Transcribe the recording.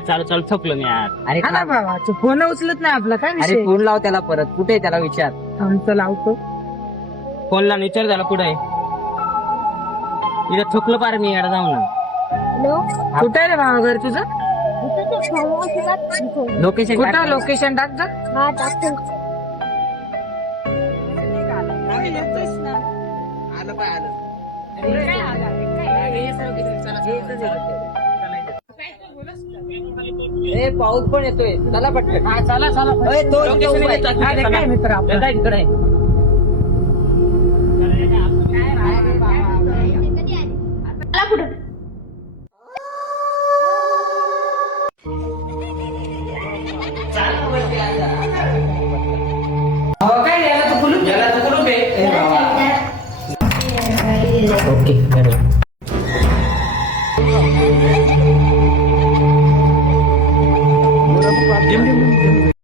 यार चालू चालू थकलो मी यार. अरे हा ना बाबा तू फोन उचलत नाही आपला काय अरे विषय फोन लाव त्याला परत. कुठे आहे त्याला विचार. आमचं लावतो फोनला विचार झाला कुठे आहे. इथं थकलो पार मी यार जाऊ ना. कुठं आहे रे बाबा घर तुझं लोकेशन कुठं लोकेशन टाक जा पाऊस पण येतोय. चला पटकन. चला चला काय मित्र आपला काय याला तू बोलू ओके बरोबर. Dim dim